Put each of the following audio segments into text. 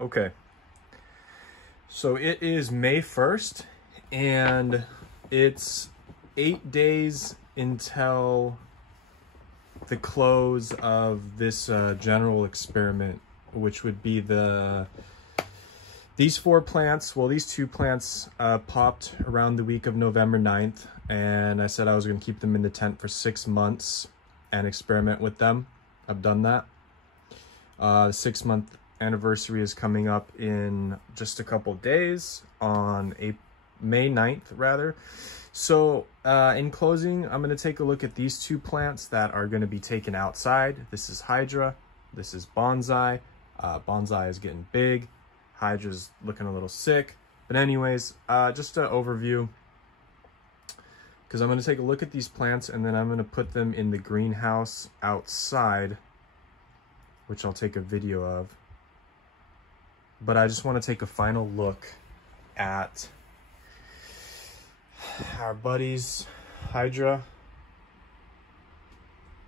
Okay, so it is May 1st, and it's 8 days until the close of this general experiment, which would be these 4 plants. Well, these 2 plants popped around the week of November 9th, and I said I was going to keep them in the tent for 6 months and experiment with them. I've done that. The 6-month anniversary is coming up in just a couple days, on May 9th rather. So in closing, I'm going to take a look at these 2 plants that are going to be taken outside. This is Hydra, this is Bonsai. Bonsai is getting big, Hydra's looking a little sick. But anyways, just an overview, because I'm going to take a look at these plants and then I'm going to put them in the greenhouse outside, which I'll take a video of. But I just want to take a final look at our buddies Hydra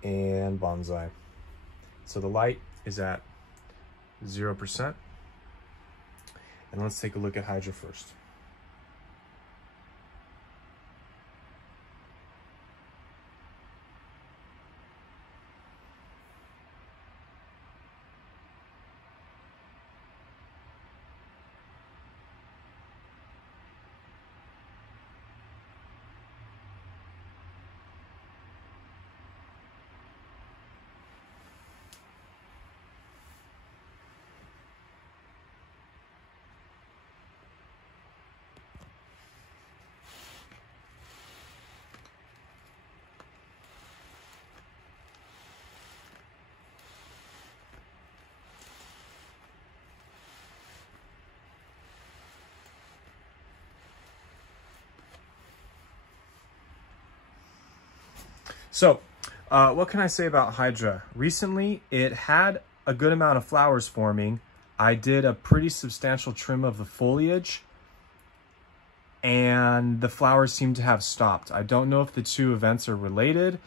and Bonsai. So the light is at 0%. And let's take a look at Hydra first. So, what can I say about Hydra? Recently, it had a good amount of flowers forming. I did a pretty substantial trim of the foliage, and the flowers seem to have stopped. I don't know if the 2 events are related,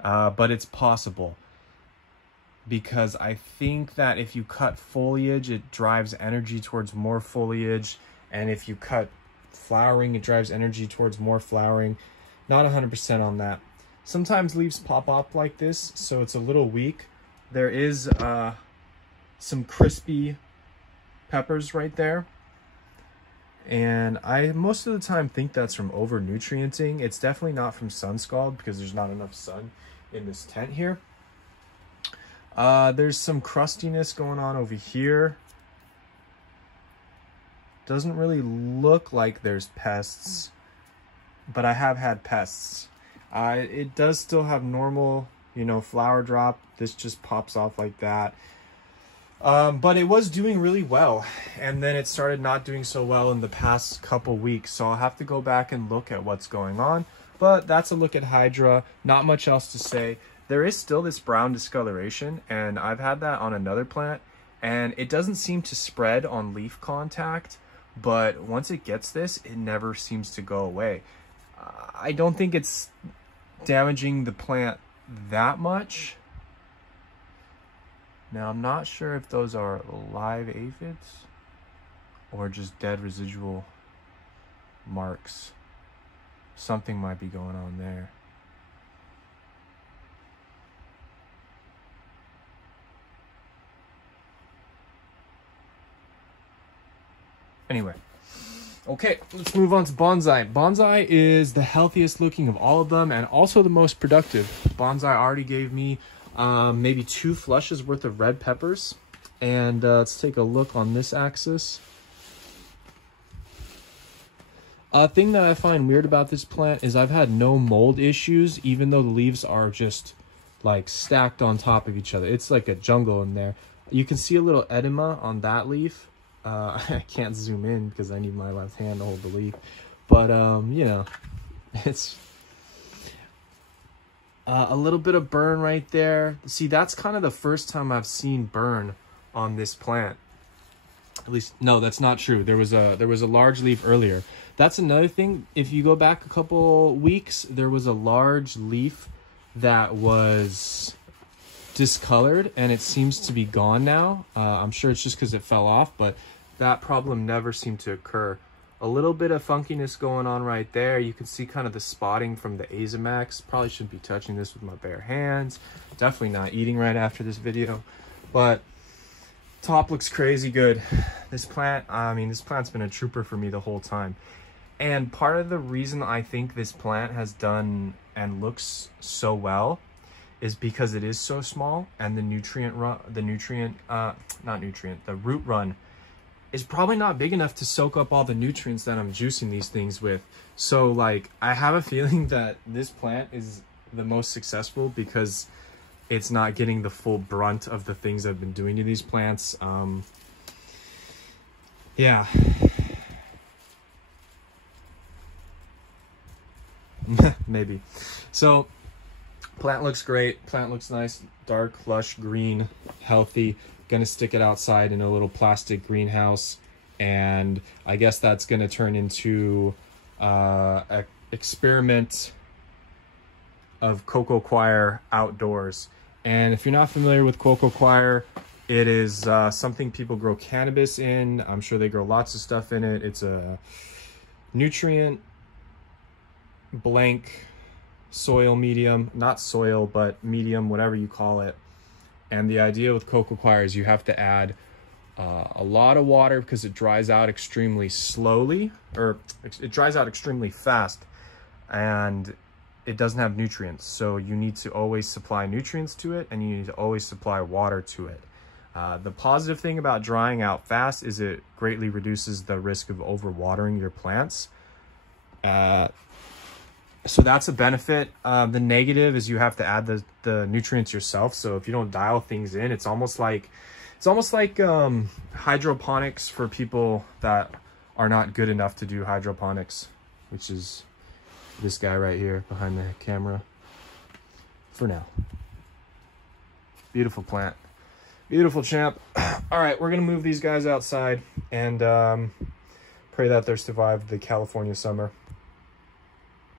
but it's possible. Because I think that if you cut foliage, it drives energy towards more foliage, and if you cut flowering, it drives energy towards more flowering. Not 100% on that. Sometimes leaves pop up like this, so it's a little weak. There is some crispy peppers right there. And I most of the time think that's from over nutrienting. It's definitely not from sun scald, because there's not enough sun in this tent here. There's some crustiness going on over here. Doesn't really look like there's pests, but I have had pests. It does still have normal, flower drop. This just pops off like that. But it was doing really well, and then it started not doing so well in the past couple weeks. So I'll have to go back and look at what's going on. But that's a look at Hydra. Not much else to say. There is still this brown discoloration, and I've had that on another plant, and it doesn't seem to spread on leaf contact, but once it gets this, it never seems to go away. I don't think it's damaging the plant that much. Now, I'm not sure if those are live aphids or just dead residual marks. Something might be going on there. Anyway, okay, let's move on to Bonsai. Bonsai is the healthiest looking of all of them, and also the most productive. Bonsai already gave me maybe 2 flushes worth of red peppers. And let's take a look on this axis. A thing that I find weird about this plant is I've had no mold issues, even though the leaves are just like stacked on top of each other. It's like a jungle in there. You can see a little edema on that leaf. I can't zoom in because I need my left hand to hold the leaf, but it's a little bit of burn right there. See, that's kind of the first time I've seen burn on this plant. At least, no, that's not true. There was a large leaf earlier. That's another thing. If you go back a couple weeks, there was a large leaf that was discolored and it seems to be gone now. I'm sure it's just because it fell off, but that problem never seemed to occur. A little bit of funkiness going on right there. You can see kind of the spotting from the Azamax. Probably shouldn't be touching this with my bare hands. Definitely not eating right after this video, but top looks crazy good. This plant, I mean, this plant's been a trooper for me the whole time. And part of the reason I think this plant has done and looks so well is because it is so small, and the root run is probably not big enough to soak up all the nutrients that I'm juicing these things with. So like, I have a feeling that this plant is the most successful because it's not getting the full brunt of the things I've been doing to these plants. Yeah. Maybe. So plant looks great. Plant looks nice, dark, lush, green, healthy. Gonna stick it outside in a little plastic greenhouse, and I guess that's gonna turn into an experiment of CoCo Coir outdoors. And if you're not familiar with CoCo Coir, it is something people grow cannabis in. I'm sure they grow lots of stuff in it. It's a nutrient blank soil medium, not soil, but medium, whatever you call it. And the idea with CoCo Coir is you have to add a lot of water because it dries out extremely slowly, or it dries out extremely fast, and it doesn't have nutrients. So you need to always supply nutrients to it, and you need to always supply water to it. The positive thing about drying out fast is it greatly reduces the risk of overwatering your plants. So that's a benefit. The negative is you have to add the nutrients yourself. So if you don't dial things in, it's almost like hydroponics for people that are not good enough to do hydroponics, which is this guy right here behind the camera for now. Beautiful plant, beautiful champ. All right, we're gonna move these guys outside and pray that they survive the California summer.